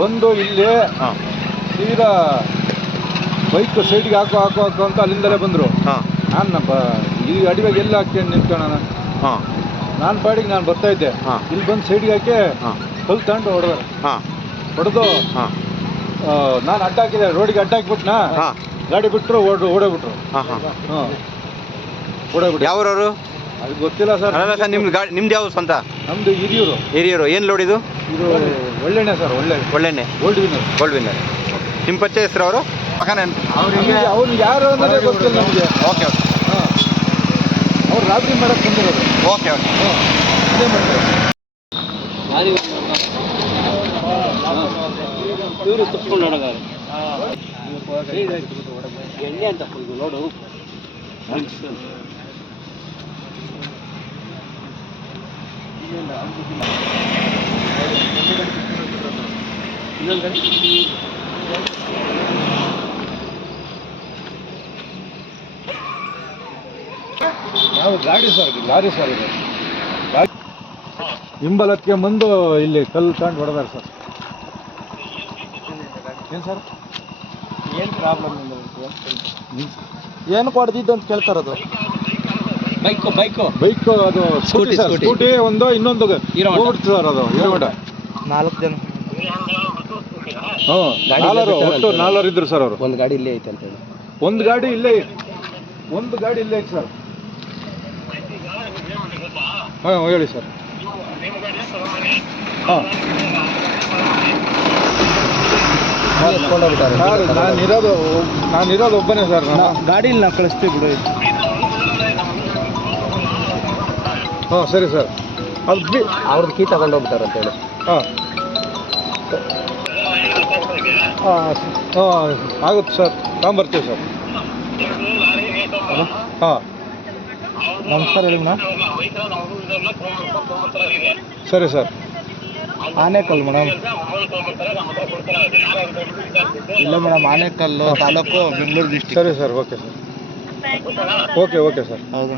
ಬಂದು ಇಲ್ಲಿ ಸೀದಾ ಬೈಕ್ ಸೈಡ್ಗೆ ಹಾಕೋ ಅಂತ ಅಲ್ಲಿಂದಲೇ ಬಂದರು. ನಾನು ಈ ಅಡಿವಾಗ ಎಲ್ಲ ಹಾಕ್ತೇನೆ ನಿಂತ್ಕೊಳ್ಳೋಣ. ನಾನು ಪಾಡಿಗೆ ನಾನು ಬರ್ತಾ ಇದ್ದೆ. ಇಲ್ಲಿ ಬಂದು ಸೈಡ್ಗೆ ಹಾಕಿ ಕಲ್ ತಗೊಂಡು ಹೊಡೆದು ನಾನು ಅಡ್ಡ ಹಾಕಿದೆ, ರೋಡಿಗೆ ಅಡ್ಡ ಹಾಕಿಬಿಟ್ನಾ, ಗಾಡಿ ಬಿಟ್ಟರು ಓಡೋಗ್ಬಿಟ್ರು. ಓಡೋಗ್ಬಿಟ್ಟು ಯಾವ್ರವರು ಅದು ಗೊತ್ತಿಲ್ಲ ಸರ್. ಅಲ್ಲ ಸರ್, ನಿಮ್ದು ಯಾವ ಸ್ವಂತ? ನಮ್ಮದು ಹಿರಿಯೂರು. ಏನು ಲೋಡ್ ಇದು? ಒಳ್ಳೆಣ್ಣೆ ಸರ್, ಒಳ್ಳೆಣ್ಣೆ ಗೋಲ್ಡ್ ವಿನ್ನರ್. ನಿಮ್ಮ ಪರಿಚಯ ಹೆಸರು ಅವರು? ಅವ್ರು ಯಾರು ಅನ್ನೋದೇ ಗೊತ್ತಿಲ್ಲ ನಮಗೆ. ಓಕೆ ಹಾಂ, ಅವ್ರು ರಾತ್ರಿ ಮಾಡಕ್ಕೆ ಬಂದಿರೋದು. ಓಕೆ ಇದೇ ಮಾಡ್ತಾರೆ. ಇವರು ತಪ್ಪಿಕೊಂಡು ಹೊಡಗಾರೆ ಎಣ್ಣೆ ಅಂತ ನೋಡು. ನಾವು ಲಾರಿ ಸರ್ ಇದು ಹಿಂಬಲಕ್ಕೆ ಬಂದು ಇಲ್ಲಿ ಕಲ್ಲು ತಗೊಂಡು ಹೊಡೆದಾರೆ ಸರ್. ಏನು ಸರ್, ಏನು ಪ್ರಾಬ್ಲಮ್ ಏನು ಹೊಡೆದಿದ್ದು ಅಂತ ಕೇಳ್ತಾರದು? ಬೈಕು ಅದು ಸ್ಕೂಟಿ ಒಂದು, ಇನ್ನೊಂದು ಹೋಗ್ಬಿಡ್ತು ಸರ್. ಅದು ಹೀರೋ 4 ಜನ. ಒಟ್ಟು 4 ಇದ್ರು ಸರ್. ಅವರು ಒಂದು ಗಾಡಿ ಇಲ್ಲೇ ಐತೆ ಅಂತ ಹೇಳಿ. ಒಂದು ಗಾಡಿ ಇಲ್ಲೇ ಐತೆ ಸರ್. ಹಾಂ, ಹೇಳಿ ಸರ್. ಹಾಂ ಸರ್, ನಾನಿರೋದು ಒಬ್ಬನೇ ಸರ್. ಗಾಡಿಲಿ ನಾವು ಕಳಿಸ್ತೀವಿ ಬಿಡು. ಹಾಂ ಸರಿ ಸರ್. ಅದು ಅವ್ರದ್ದು ಕೀ ತಗೊಂಡು ಹೋಗ್ತಾರೆ ಅಂತ ಹೇಳಿ. ಆಗುತ್ತೆ ಸರ್, ತಗೊಂಬರ್ತೀವಿ ಸರ್. ಹಾಂ, ನಮಸ್ಕಾರ ಹೇಳಿ ಮೇಡಮ್. ಸರಿ ಸರ್. ಆನೇಕಲ್ ಮೇಡಮ್. ಇಲ್ಲ ಮೇಡಮ್, ಆನೇಕಲ್ಲು ತಾಲೂಕು, ಬೆಂಗಳೂರು ಡಿಸ್ಟ್ರಿಕ್ಟ್. ಸರಿ sir, okay sir. Okay sir. ಹೌದು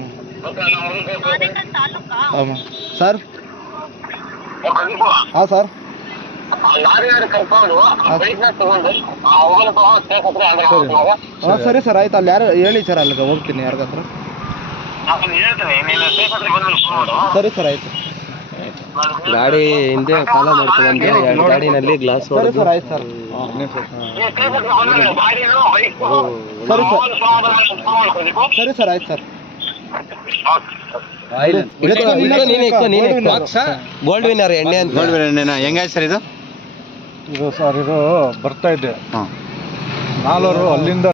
ಸರ್. ಹಾಂ ಸರ್. ಸರಿ ಸರ್, ಆಯ್ತು. ಅಲ್ಲಿ ಯಾರು ಹೇಳಿ ಸರ್, ಅಲ್ಲಿಗೆ ಹೋಗ್ತೀನಿ ಯಾರಿಗಾದ್ರು. ಸರಿ ಸರ್, ಆಯ್ತು. ಗಾಡಿ ಹಿಂದೆ ಫಾಲೋ ಮಾಡ್ಕೊಂಡು ಗಾಡಿನಲ್ಲಿ ಗ್ಲಾಸ್. ಸರಿ ಸರ್, ಆಯ್ತು ಸರ್. ಸರಿ ಸರ್, ಆಯ್ತು ಸರ್. ಗೋಲ್ಡ್ ವಿನ್ನರ್ ಎಣ್ಣೆ ಅಂತ. ಗೋಲ್ಡ್ ವಿನ್ನರ್ ಎಣ್ಣೆನಾ? ಹೆಂಗಾಯ್ತು ಸರ್ ಇದು? ಇದು ಬರ್ತಾ ಇದ್ದೆ 4 ಅಲ್ಲಿಂದ